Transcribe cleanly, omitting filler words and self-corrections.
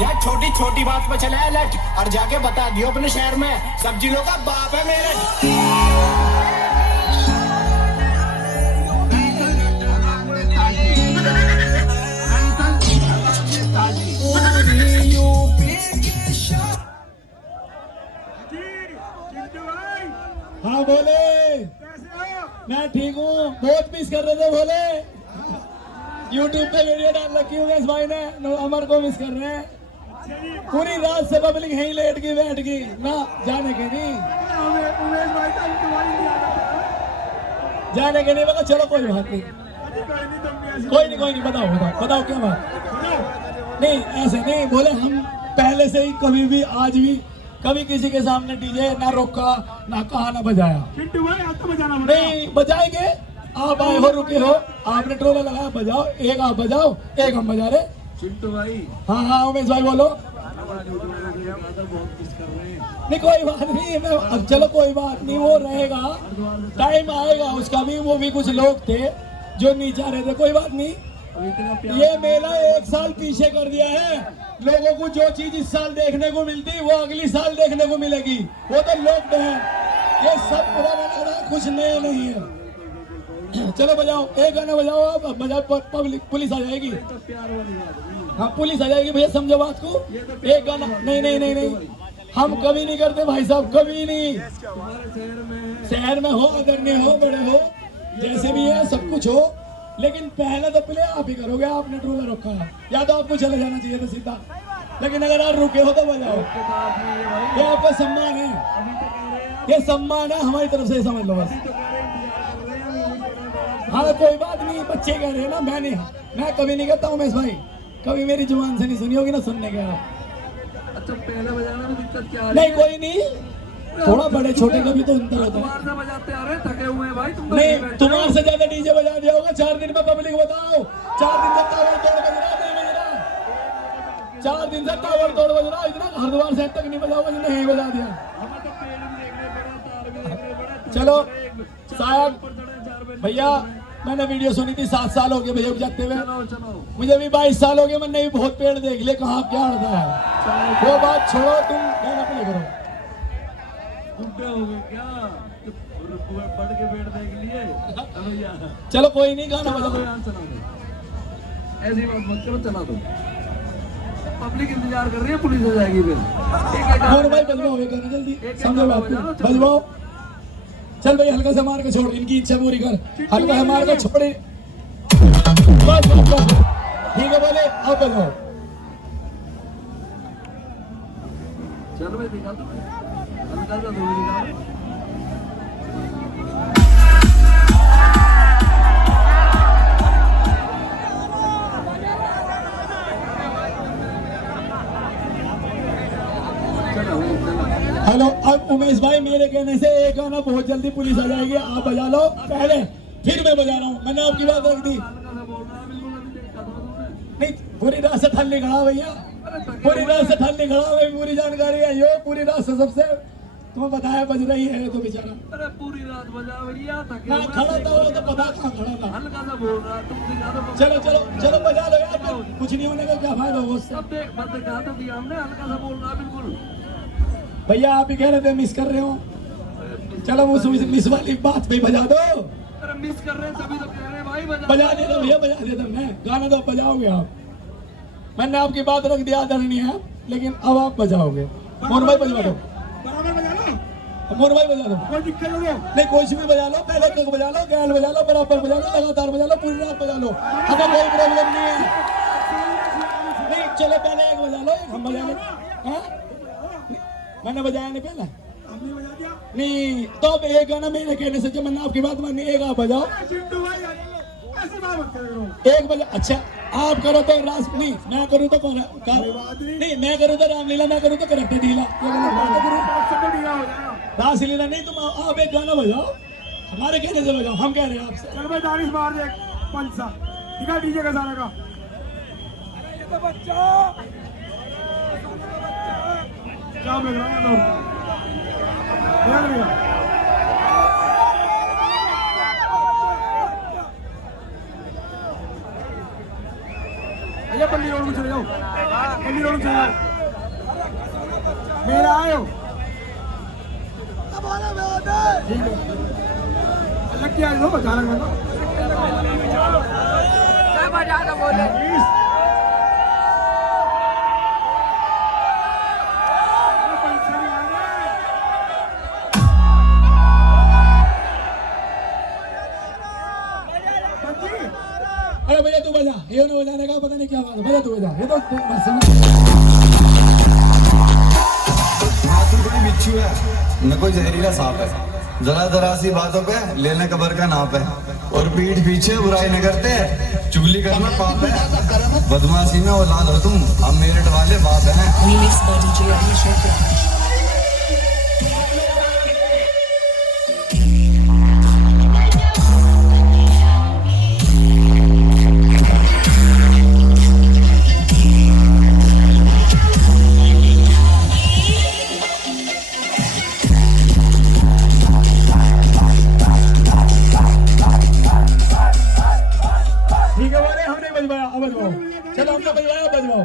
यार छोटी छोटी बात पे चला अलर्ट और जाके बता दियो अपने शहर में सब्जी लोग का बाप है मेरे। हाँ बोले। मैं ठीक हूँ, बहुत मिस कर रहे थे बोले। YouTube पे वीडियो डाल रखी हूँ इस भाई ने, अमर को मिस कर रहे हैं। पूरी रात से पब्लिक यहीं लेट गई बैठ गई ना, जाने के नहीं जाने के नहीं बता। चलो कोई बात नहीं, कोई नहीं बताओ बताओ बताओ क्या बात। नहीं ऐसे नहीं बोले, हम पहले से ही कभी भी आज भी कभी किसी के सामने डीजे ना रोका ना कहा ना बजाया। चिंटू भाई आप तो बजाना नहीं बजाएंगे, आप आए हो रुके हो, आपने ट्रोला लगाया बजाओ, एक आप बजाओ एक हम बजा रहे। चिंटू भाई हाँ हाँ उमेश भाई बोलो। बहुत मिस कर रहे हैं। नहीं कोई बात नहीं, मैं अब चलो कोई बात नहीं, वो रहेगा, टाइम आएगा उसका भी। वो भी कुछ लोग थे जो नीचा रहे थे, कोई बात नहीं। ये मेला 1 साल पीछे कर दिया है। लोगों को जो चीज इस साल देखने को मिलती वो अगली साल देखने को मिलेगी। वो तो लोग हैं, ये सब पुराना लग रहा है, कुछ नया नहीं है। चलो बजाओ, एक गाना बजाओ आप, बजाओ पब्लिक पुलिस आ जाएगी। हाँ पुलिस आ जाएगी भैया, समझो बात को। एक गाना नहीं नहीं नहीं नहीं, हम कभी नहीं करते भाई साहब, कभी नहीं। शहर में हो, आदरणीय हो, बड़े हो, जैसे भी है सब कुछ हो, लेकिन पहले तो प्ले आप ही करोगे। आपने ट्रोला रखा है, या तो आपको चले जाना चाहिए था सीधा, लेकिन अगर आप रुके हो तो बजाओ। ये आपका सम्मान है, ये सम्मान है हमारी तरफ से, समझ लो बस। हाँ कोई बात नहीं, बच्चे कह रहे हैं ना, मैं कभी नहीं कहता उमेश भाई, कभी मेरी जुबान से नहीं सुनी होगी ना सुनने के। अच्छा पहले बजाना में दिक्कत क्या है? नहीं कोई नहीं, थोड़ा बड़े छोटे का भी तो अंतर होता है। बजाते आ रहे थके हुए हैं भाई तुम। नहीं तुम्हारे से ज्यादा डीजे बजा दिया होगा 4 दिन में, पब्लिक बताओ। 4 दिन से टावर तोड़ बज रहा, नहीं बज रहा। 4 दिन से टावर तोड़ बज रहा, इतना हरिद्वार से तक नहीं बजा होगा, नहीं बजा दिया। चलो साहब भैया, मैंने वीडियो सुनी थी, 7 साल हो गए भैया जाते हुए, मुझे भी 22 साल हो गए, मैंने भी बहुत पेड़ देख ले, कहाँ क्या होता है। वो बात छोड़ो, तुम गाना प्ले करो। बुढ़े हो गए क्या? बढ़ के पेड़ देख लिए भैया। चलो कोई नहीं, गाना बजाओ। चला दो, ऐसी बात मत करो, चला दो। पब्लिक इंतजार कर रही है, पुलिस हो जाएगी फिर। और भाई बजवाओ एक गाना जल्दी, समझो बात को, बजवाओ। चल भाई हल्का से मार के छोड़, इनकी इच्छा पूरी कर, हल्का से मार के छोड़े बस बस। ठीक है बोले, अब बजाओ। चल भाई दिखा दो, हल्का सा धूल निकालो। हेलो, अब उमेश भाई मेरे कहने से एक गाना बहुत जल्दी पुलिस आ जाएगी, आप बजा लो पहले, फिर मैं बजा रहा हूँ। मैंने आपकी बात रख दी। नहीं पूरी रात से ठंडी खड़ा भैया, पूरी रात से ठंडी खड़ा हुई, पूरी जानकारी है यो, पूरी रात से सबसे तुम्हें बताया बज रही है तो बेचारा। अरे पूरी रात बजा भैया, थके हाँ खड़ा था वो तो पता कहाँ खड़ा था। हल्का सा बोल रहा तुम दिखा दो। चलो चलो चलो बजा लो यार, कुछ नहीं होने का क्या फायदा हो उससे। सब देख बस दिखा तो दिया हमने, हल्का सा बोल रहा बिल्कुल। भैया आप ही कह रहे थे मिस कर रहे हो, चलो वो मिस वाली बात भी बजा दो। अरे मिस कर रहे हैं तभी तो कह रहे हैं भाई, बजा देता भैया, बजा देता मैं, गाना तो बजाओगे आप। मैंने आपकी बात रख दी आदरणीय है, लेकिन अब आप बजाओगे। मोहन भाई बजा दो, बराबर बजा लो, मोहन भाई बजा दो। कोई दिक्कत नहीं। नहीं कुछ भी बजा लो, पहले तक बजा लो, गैल बजा लो, बराबर बजा लो, लगातार बजा लो, पूरी रात बजा लो, हमें कोई प्रॉब्लम नहीं है। नहीं चलो पहले एक बजा लो, एक हम बजा लो। हाँ मैंने बजाया नहीं पहले, हमने बजा दिया। नहीं तो अब एक गाना मेरे कहने से, जो मैंने आपकी बात मानी, एक आप बजाओ। चिंटू भाई ऐसे बात मत करो। एक बजा, अच्छा आप करो तो रास नहीं, मैं करूँ तो नहीं, मैं करूँ तो रामलीला, मैं करूँ तो करप्ट ढीला, रासलीला नहीं। तुम आप एक गाना बजाओ, हमारे कहने से बजाओ, हम कह रहे हैं आपसे। चल भाई दानिश मार दे पंचा, दिखा डीजे का सारा का। ये तो बच्चा क्या लग रहा है भैया, पल्ली रोड में चले जाओ। मेरा आयो अलग क्या है बचा रहा अरे भैया तू बजा, ये नहीं बजाने का पता नहीं क्या बात है, भैया तू बजा, ये तो तू बड़ी बिच्छू है न कोई जहरीला सांप है, जरा जरा सी बातों पे लेने कबर का नाप है, और पीठ पीछे बुराई न करते चुगली करना पाप है, बदमाशी में औलाद हो तुम, हम मेरठ वाले बाप हैं। Remix by DJ Abhishek Raj. ठीक है बोले हमने बजवाया, अब बजवाओ, चलो हमने बजवाया, बजवाओ।